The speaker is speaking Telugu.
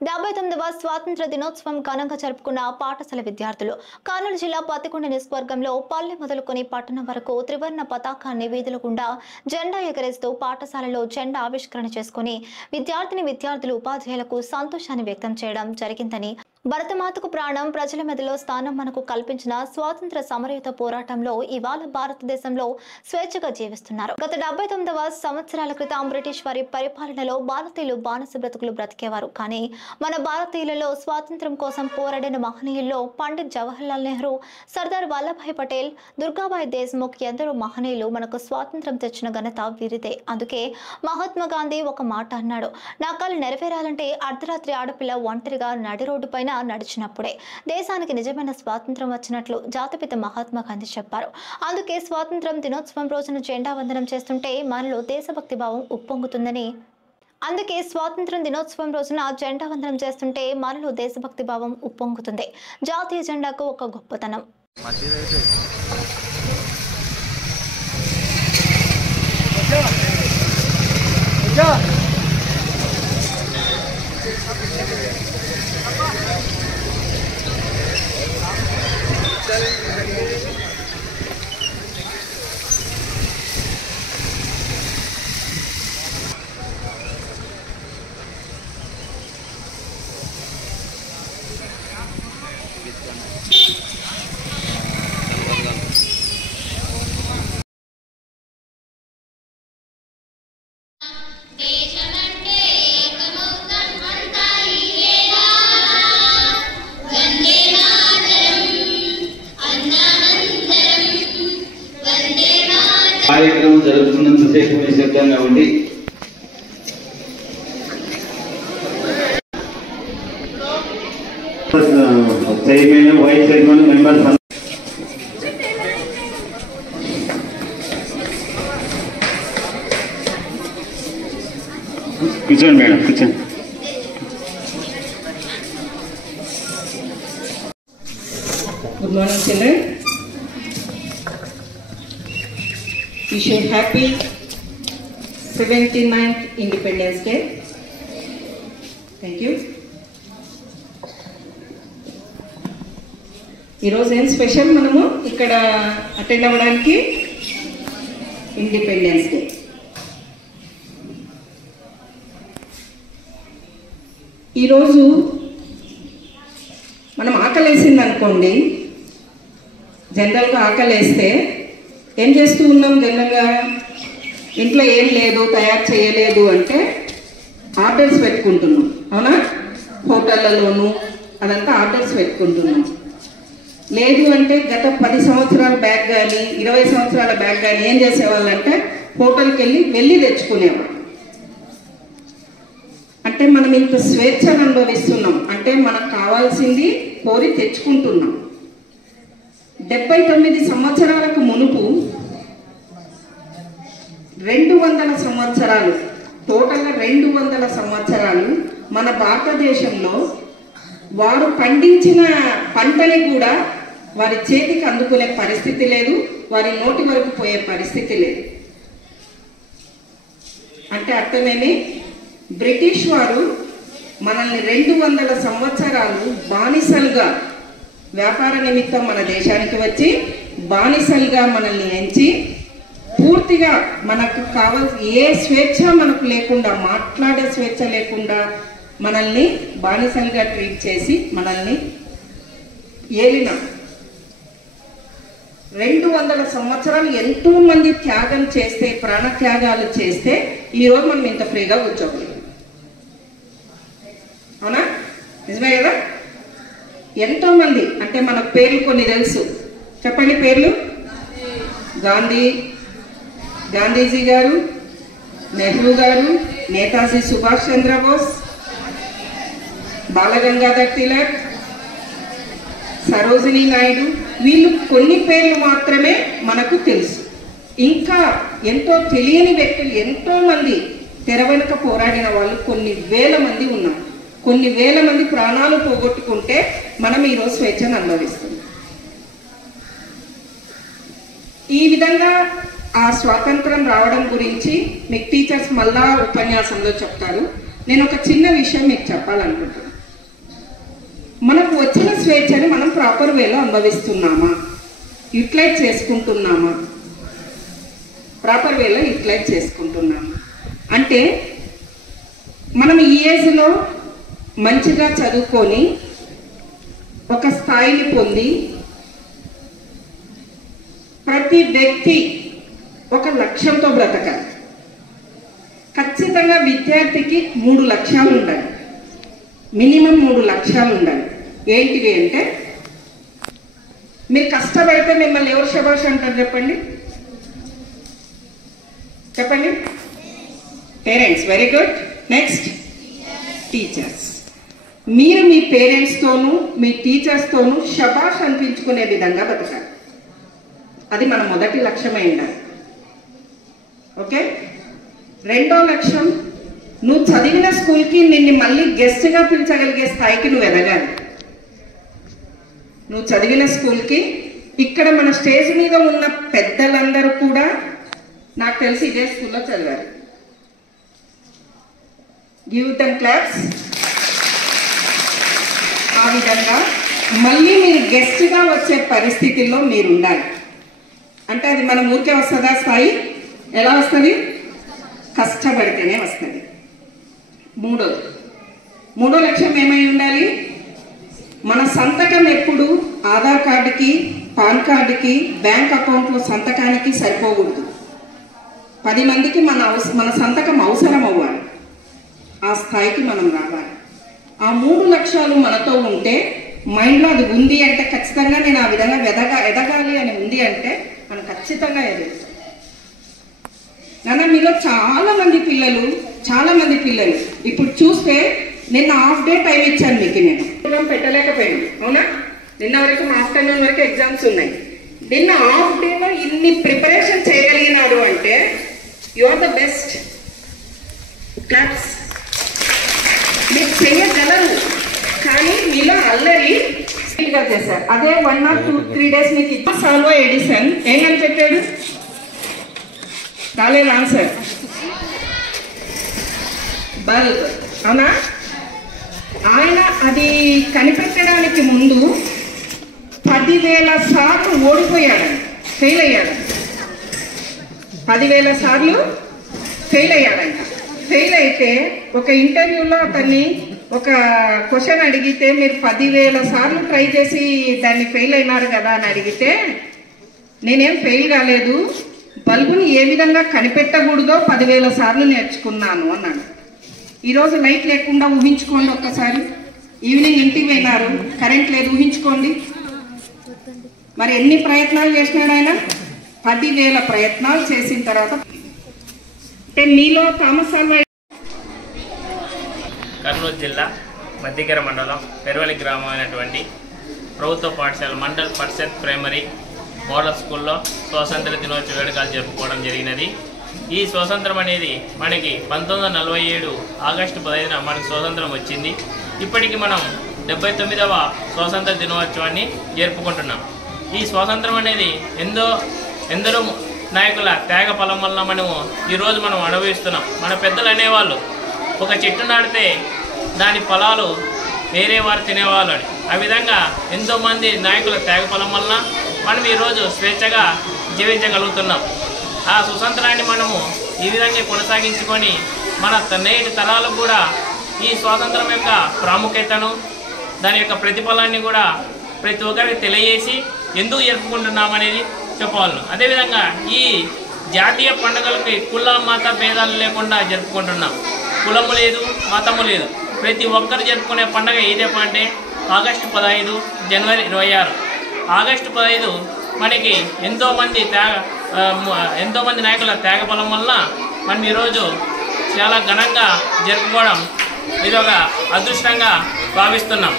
79వ స్వాతంత్ర దినోత్సవం ఘనంగా జరుపుకున్న పాఠశాల విద్యార్థులు కర్నూలు జిల్లా పత్తికొండ నియోజకవర్గంలో పల్లె మొదలుకొని పట్టణం వరకు త్రివర్ణ పతాకాన్ని వీధుల గుండా జెండా ఎగరేస్తూ పాఠశాలలో జెండా ఆవిష్కరణ చేసుకుని విద్యార్థులు ఉపాధ్యాయులకు సంతోషాన్ని వ్యక్తం చేయడం జరిగిందని భరతమాతకు ప్రాణం ప్రజల మెదలో స్థానం మనకు కల్పించిన స్వాతంత్ర సమరయుత పోరాటంలో ఇవాళ భారతదేశంలో స్వేచ్ఛగా జీవిస్తున్నారు. గత 79వ సంవత్సరాల క్రితం బ్రిటిష్ వారి పరిపాలనలో భారతీయులు బానిస బ్రతుకులు బ్రతికేవారు. కానీ మన భారతీయులలో స్వాతంత్ర్యం కోసం పోరాడిన మహనీయుల్లో పండిత్ జవహర్లాల్ నెహ్రూ, సర్దార్ వల్లభాయ్ పటేల్, దుర్గాబాయ్ దేశ్ముఖ్ ఎందరో మహనీయులు మనకు స్వాతంత్ర్యం తెచ్చిన ఘనత వీరిదే. అందుకే మహాత్మా గాంధీ ఒక మాట అన్నాడు, నా కల నెరవేరాలంటే అర్ధరాత్రి ఆడపిల్ల ఒంటరిగా నడి రోడ్డు పైన నడిచినప్పుడే దేశానికి నిజమైన స్వాతంత్రం వచ్చినట్లు జాతిపిత మహాత్మా గాంధీ చెప్పారు. అందుకే స్వాతంత్రం దినోత్సవం రోజున జెండా వందనం చేస్తుంటే మనలో దేశభక్తి భావం ఉప్పొంగుతుందని అందుకే స్వాతంత్రం దినోత్సవం రోజున జెండా వందనం చేస్తుంటే మనలో దేశభక్తి భావం ఉప్పొంగుతుంది. జాతీయ జెండాకు ఒక గొప్పతనం. కార్యక్రమం జరుగుతున్నంతసేపు నిశ్శబ్దంగా ఉండి చైర్మన్, వైస్ చైర్మన్, మెంబర్స్ కూర్చోండి మేడం, కూర్చోండి. Good morning, children. Wish you happy 79th Independence Day. Thank you. ఈరోజు ఏం స్పెషల్ మనము ఇక్కడ అటెండ్ అవ్వడానికి? Independence day. ఈరోజు మనం ఆకలేసింది అనుకోండి, జనరల్గా ఆకలేస్తే ఏం చేస్తూ ఉన్నాం? జనరల్గా ఇంట్లో ఏం లేదు, తయారు చేయలేదు అంటే ఆర్డర్స్ పెట్టుకుంటున్నాం, అవునా? హోటళ్ళలోనూ అదంతా ఆర్డర్స్ పెట్టుకుంటున్నాం. లేదు అంటే గత 10 సంవత్సరాల బ్యాక్ కానీ 20 సంవత్సరాల బ్యాక్ కానీ ఏం చేసేవాళ్ళంటే హోటల్కి వెళ్ళి తెచ్చుకునేవాళ్ళు. అంటే మనం ఇంత స్వేచ్ఛను అనుభవిస్తున్నాం అంటే మనకు కావాల్సింది కోరి తెచ్చుకుంటున్నాం. 79 సంవత్సరాలకు మునుపు 200 సంవత్సరాలు, టోటల్గా 200 సంవత్సరాలు మన భారతదేశంలో వారు పండించిన పంటని కూడా వారి చేతికి అందుకునే పరిస్థితి లేదు, వారి నోటి వరకు పోయే పరిస్థితి లేదు. అంటే అర్థమేమి? బ్రిటిష్ వారు మనల్ని 200 సంవత్సరాలు బానిసలుగా వ్యాపార నిమిత్తం మన దేశానికి వచ్చి బానిసలుగా మనల్ని ఎంచి పూర్తిగా మనకు కావాల్సిన ఏ స్వేచ్ఛ మనకు లేకుండా, మాట్లాడే స్వేచ్ఛ లేకుండా మనల్ని బానిసలుగా ట్రీట్ చేసి మనల్ని ఏలిన 200 సంవత్సరాలు ఎంతో మంది త్యాగం చేస్తే, ప్రాణత్యాగాలు చేస్తే ఈరోజు మనం ఇంత ఫ్రీగా కూర్చోగలం. అవునా? నిజమే కదా? ఎంతో మంది అంటే మనకు పేర్లు కొన్ని తెలుసు. చెప్పండి పేర్లు. గాంధీజీ గారు, నెహ్రూ గారు, నేతాజీ సుభాష్ చంద్రబోస్, బాలగంగాధర్ తిలక్, సరోజినీ నాయుడు, వీళ్ళు కొన్ని పేర్లు మాత్రమే మనకు తెలుసు. ఇంకా ఎంతో తెలియని వ్యక్తులు ఎంతో మంది తెర వెనుక పోరాడిన వాళ్ళు కొన్ని వేల మంది ఉన్నారు. కొన్ని వేల మంది ప్రాణాలు పోగొట్టుకుంటే మనం ఈరోజు స్వేచ్ఛను అనుభవిస్తున్నాం. ఈ విధంగా ఆ స్వాతంత్రం రావడం గురించి మీకు టీచర్స్ మళ్ళా ఉపన్యాసంలో చెప్తారు. నేను ఒక చిన్న విషయం మీకు చెప్పాలనుకుంటున్నాను. మనకు వచ్చిన స్వేచ్ఛని మనం ప్రాపర్ వేలో అనుభవిస్తున్నామా, యూటిలైజ్ చేసుకుంటున్నామా, ప్రాపర్ వేలో యూటిలైజ్ చేసుకుంటున్నామా అంటే మనం ఈ ఏజ్లో మంచిగా చదువుకొని ఒక స్థాయిని పొంది ప్రతి వ్యక్తి ఒక లక్ష్యంతో బ్రతకాలి. ఖచ్చితంగా విద్యార్థికి 3 లక్ష్యాలు ఉండాలి, మినిమం 3 లక్ష్యాలు ఉండాలి. ఏంటివి అంటే, మీరు కష్టపడితే మిమ్మల్ని ఎవరు శభాష్ అంటారు చెప్పండి? చెప్పండి. Parents, very good. Next teachers. మీరు మీ పేరెంట్స్తోనూ మీ టీచర్స్తోనూ శభాష్ అనిపించుకునే విధంగా బతకాలి. అది మన మొదటి లక్ష్యమై ఉండాలి. ఓకే. రెండో లక్ష్యం, నువ్వు చదివిన స్కూల్కి నిన్ను మళ్ళీ గెస్ట్గా పిలిచగలిగే స్థాయికి నువ్వు ఎదగాలి. నువ్వు చదివిన స్కూల్కి ఇక్కడ మన స్టేజ్ మీద ఉన్న పెద్దలందరూ కూడా నాకు తెలిసి ఇదే స్కూల్లో చదివారు. Give them claps. ఆ విధంగా మళ్ళీ మీరు గెస్ట్గా వచ్చే పరిస్థితుల్లో మీరు ఉండాలి. అంటే అది మన ఊరికే వస్తుందా స్థాయి? ఎలా వస్తుంది? కష్టపడితేనే వస్తుంది. మూడో లక్ష్యం ఏమై ఉండాలి? మన సంతకం ఎప్పుడు ఆధార్ కార్డుకి, పాన్ కార్డుకి, బ్యాంక్ అకౌంట్లో సంతకానికి సరిపోకూడదు. 10 మందికి మన సంతకం అవసరం అవ్వాలి. ఆ స్థాయికి మనం రావాలి. ఆ 3 లక్ష్యాలు మనతో ఉంటే, మైండ్లో అది ఉంది అంటే ఖచ్చితంగా నేను ఆ విధంగా ఎదగాలి అని ఉంది అంటే మనం ఖచ్చితంగా ఎదుగుతాం. నాన్న మీలో చాలా మంది పిల్లలు ఇప్పుడు చూస్తే నిన్న హాఫ్ డే టైం ఇచ్చాను మీకు, నేను ప్రోగ్రామ్ పెట్టలేకపోయాను. అవునా? నిన్న వరకు ఆఫ్టర్నూన్ వరకు ఎగ్జామ్స్ ఉన్నాయి. నిన్న హాఫ్ డేలో ఇన్ని ప్రిపరేషన్ చేయగలిగినారు అంటే you are the best. Claps. మీరు చేయగలరు, కానీ మీలో అల్లరి స్పీడ్గా చేశారు. అదే 1 or 2, 3 days మీకు సాల్వా ఎడిసన్ ఏం కనిపెట్టాడు? రాలేదు ఆన్సర్. బల్బ్. అవునా? ఆయన అది కనిపెట్టడానికి ముందు 10,000 సార్లు ఓడిపోయాడు, ఫెయిల్ అయ్యాడు. 10,000 సార్లు ఫెయిల్ అయ్యాడంట. ఫెయిల్ అయితే ఒక ఇంటర్వ్యూలో అతన్ని ఒక క్వశ్చన్ అడిగితే, మీరు 10,000 సార్లు ట్రై చేసి దాన్ని ఫెయిల్ అయినారు కదా అని అడిగితే, నేనేం ఫెయిల్ కాలేదు, బల్బుని ఏ విధంగా కనిపెట్టకూడదో 10,000 సార్లు నేర్చుకున్నాను అన్నాడు. ఈరోజు లైట్ లేకుండా ఊహించుకోండి ఒక్కసారి. ఈవినింగ్ ఇంటికి వెళ్ళారు, కరెంట్ లేదు, ఊహించుకోండి. మరి ఎన్ని ప్రయత్నాలు చేసినాడు ఆయన? 10,000 ప్రయత్నాలు చేసిన తర్వాత అంటే మీలో థామస్ ఆల్వా. కర్నూలు జిల్లా మధ్యకెర మండలం పెరవలి గ్రామం అయినటువంటి ప్రభుత్వ పాఠశాల మండల్ పరిషత్ ప్రైమరీ మోడల్ స్కూల్లో స్వాతంత్ర దినోత్సవ వేడుకలు జరుపుకోవడం జరిగినది. ఈ స్వాతంత్రం అనేది మనకి 1947 ఆగస్టు 15న మనకి స్వాతంత్రం వచ్చింది. ఇప్పటికి మనం 79వ స్వాతంత్ర దినోత్సవాన్ని జరుపుకుంటున్నాం. ఈ స్వాతంత్రం అనేది ఎందరో నాయకుల త్యాగ ఫలం వల్ల మనము ఈరోజు మనం అనుభవిస్తున్నాం. మన పెద్దలు అనేవాళ్ళు, ఒక చెట్టు నాటితే దాని ఫలాలు వేరే వారు తినేవాళ్ళు అని. ఆ విధంగా ఎంతోమంది నాయకుల త్యాగ ఫలం వలన మనం ఈరోజు స్వేచ్ఛగా జీవించగలుగుతున్నాం. ఆ స్వతంత్రాన్ని మనము ఈ విధంగా కొనసాగించుకొని మన నేటి తరాలకు కూడా ఈ స్వాతంత్రం యొక్క ప్రాముఖ్యతను, దాని యొక్క ప్రతిఫలాన్ని కూడా ప్రతి ఒక్కరికి తెలియజేసి ఎందుకు జరుపుకుంటున్నామనేది చెప్పవాలి. అదేవిధంగా ఈ జాతీయ పండుగలకి కుల మత భేదాలు లేకుండా జరుపుకుంటున్నాం. కులము లేదు, మతము లేదు, ప్రతి ఒక్కరు జరుపుకునే పండుగ ఏదే అంటే ఆగస్టు 15, జనవరి 26. ఆగస్టు 15 మనకి ఎంతోమంది నాయకుల త్యాగఫలం వల్ల మనం ఈరోజు చాలా ఘనంగా జరుపుకోవడం ఇది ఒక అదృష్టంగా భావిస్తున్నాం.